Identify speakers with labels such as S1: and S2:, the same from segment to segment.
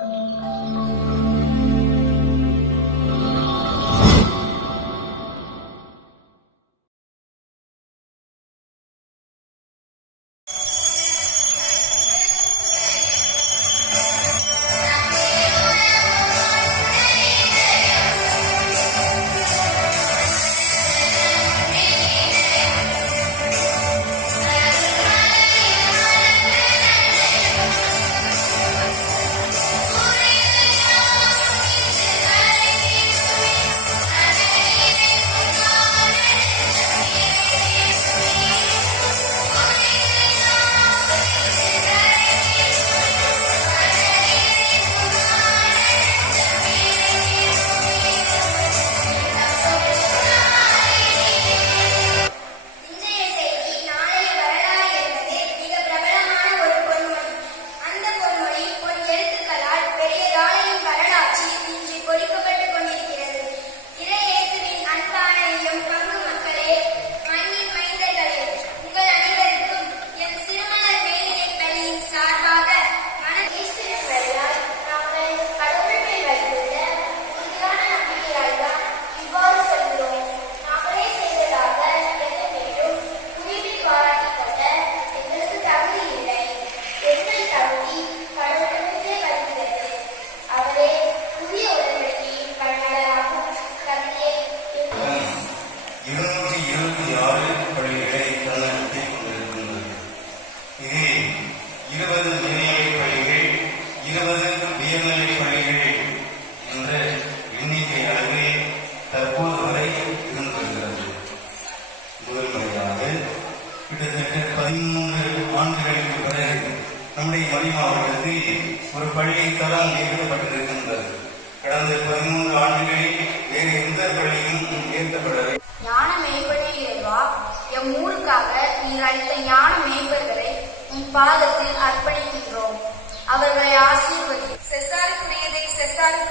S1: Música இருபது இணையடி பள்ளிகள் இருபது உயர்நிலை பள்ளிகள் என்ற எண்ணிக்கை அளவில் தற்போது வரை இருந்து வருகிறது முதன்முறையாக கிட்டத்தட்ட பதிமூன்று ஆண்டுகளுக்கு பிறகு நம்முடைய மணி மாவட்டத்தில் ஒரு பள்ளி தரம் உயர்த்தப்பட்டிருக்கின்றது கடந்த பதிமூன்று ஆண்டுகளில் வேறு எந்த பள்ளியும் உயர்த்தப்படவில்லை
S2: பாதத்தில் அர்ப்பணிக்கின்றோம். அவர்களை ஆசீர்வதி.
S3: செசாருக்குரியதை
S4: செசாருக்கு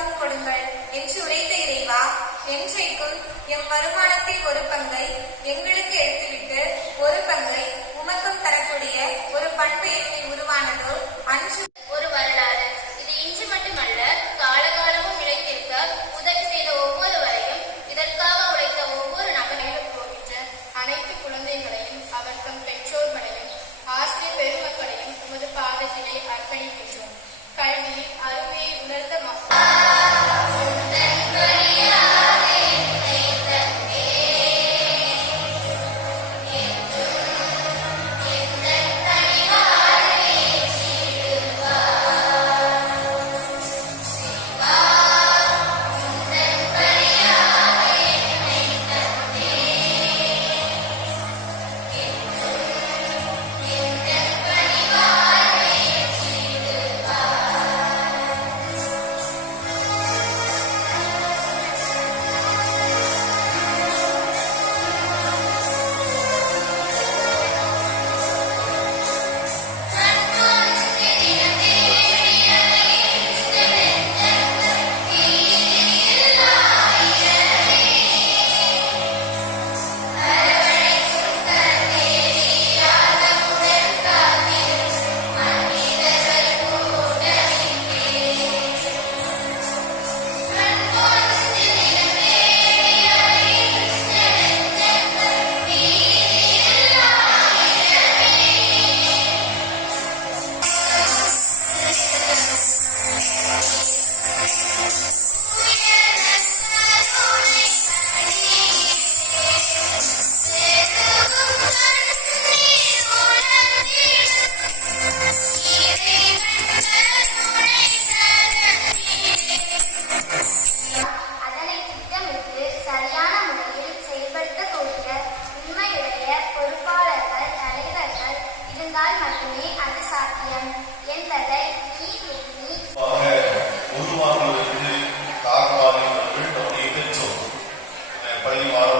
S4: for you all.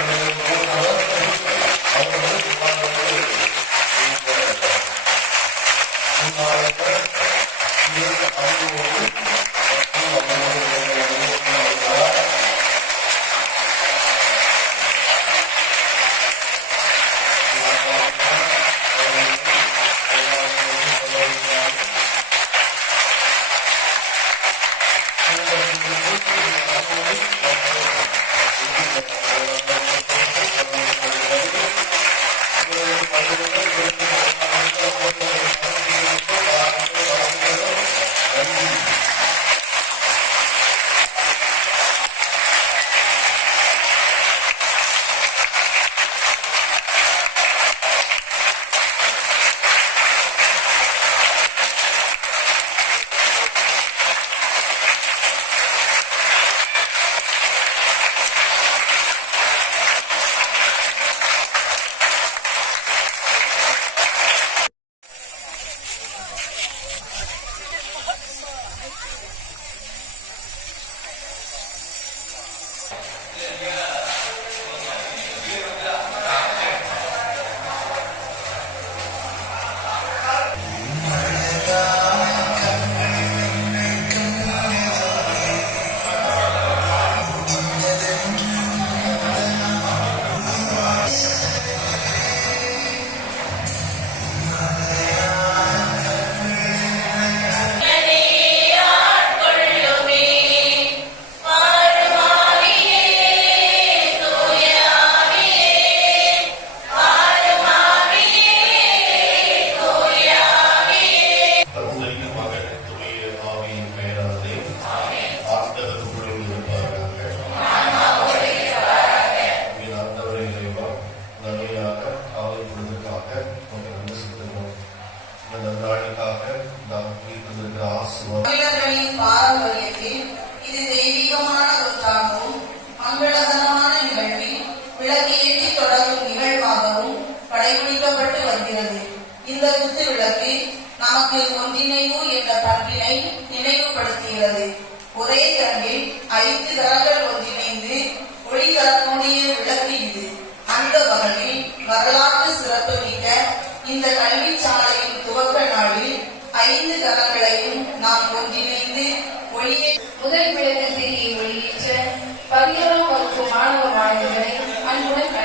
S4: Thank you. Thank you.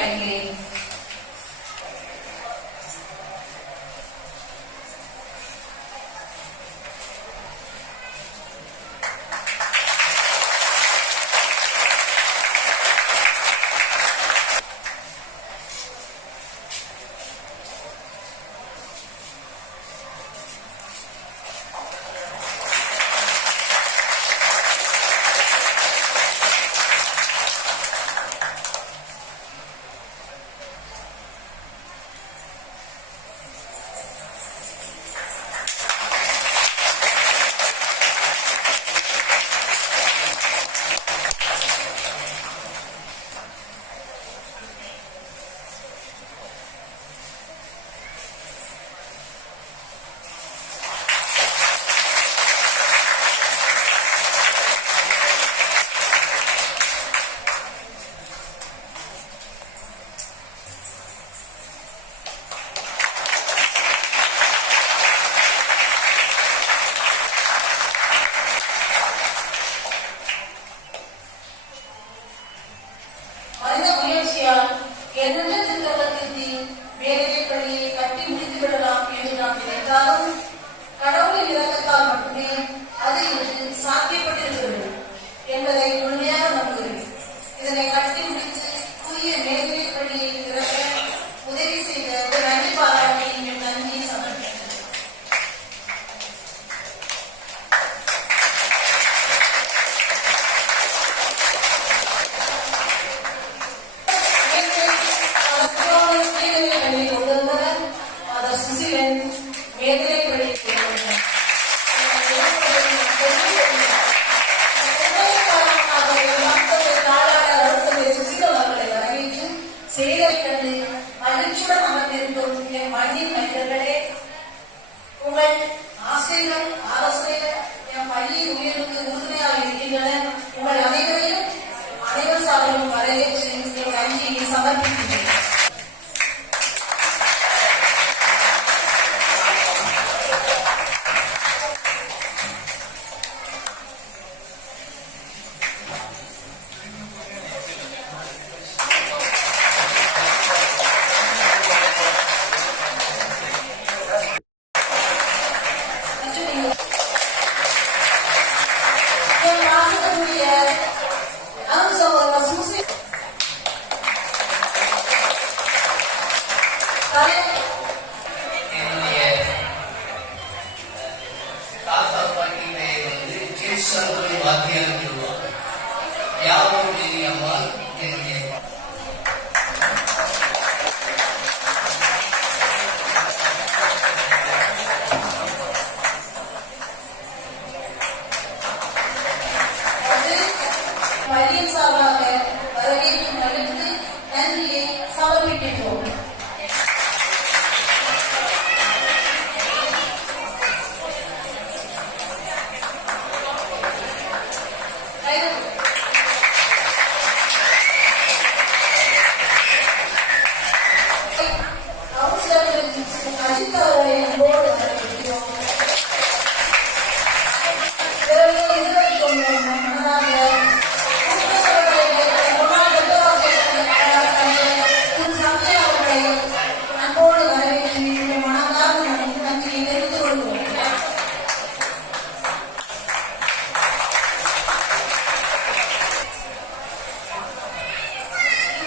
S4: friendly Latvia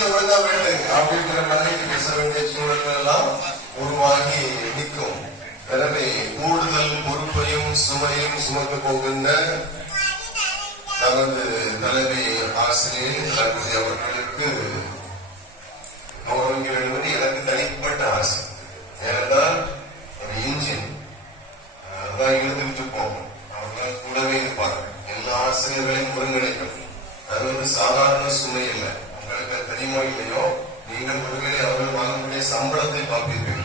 S4: நீங்க ஒழுங்கா வேண்டு அப்படின்ற மாதிரி பேச வேண்டிய சூழல்கள் எல்லாம் உருவாகி நிற்கும். எனவே கூடுதல் பொறுப்பையும் சுமையும் சுமந்து போகின்ற தனது தலைமை ஆசிரியர் தளபதி அவர்களுக்கு கௌரவிக்க வேண்டும் எனக்கு தனிப்பட்ட ஆசை. ஏனென்றால் ஒரு இன்ஜின் அதான் எழுந்துட்டு போகும். அவங்க கூடவே இருப்பாங்க எல்லா ஆசிரியர்களையும் ஒருங்கிணைக்கணும் அது வந்து சாதாரண சுமை இல்லை கனிமொழியிலையோ நீங்கள் முதலிலே அவர்கள் வாங்கக்கூடிய சம்பளத்தை பார்ப்பீர்கள்.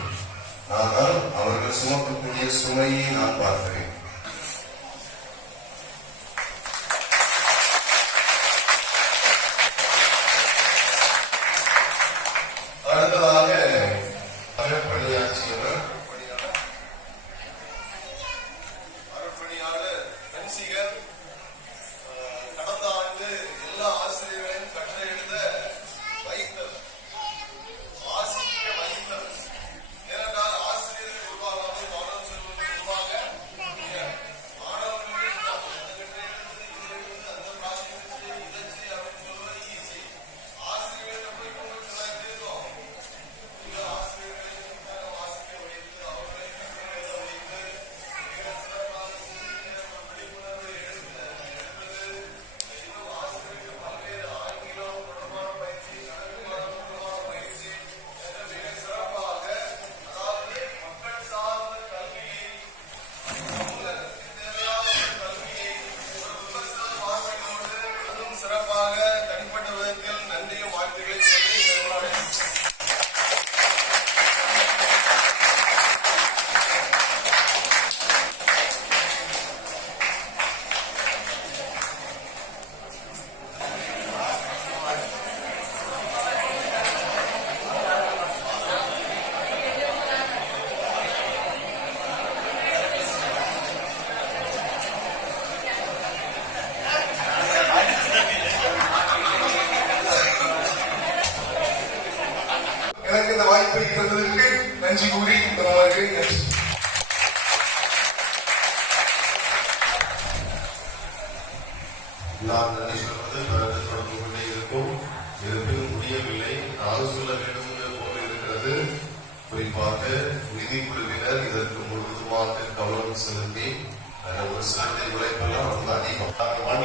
S4: ஆனால் அவர்கள் சுமக்கக்கூடிய சுமையை நான் பார்க்கிறேன்.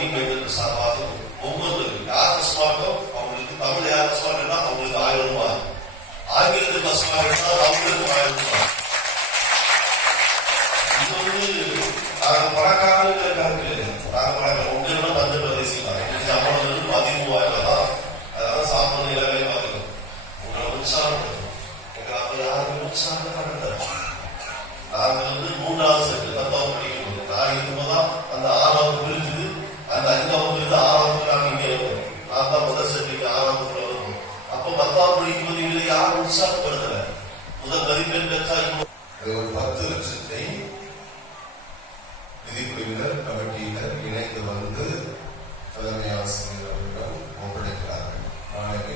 S5: மீன் வைத்திருந்து ஒவ்வொரு யார் கஷ்டமாகோ அவங்களுக்கு தமிழ் யார் கஷ்டமாக அவங்களுக்கு ஆயிரம் ரூபாய். ஆங்கிலத்தில் கஷ்டமாக அவங்களுக்கு ஆயிரம் ரூபாய். யார் உற்சாகப்படுத்துறார் முதல் மதிப்பெண் பெற்றா அது ஒரு பத்து லட்சத்தை நிதிக்குழுவினர் கமிட்டியினர் இணைந்து வந்து தலைமை
S4: ஆசிரியர் அவர்கள் ஒப்படைக்கிறார்கள். நாளைக்கு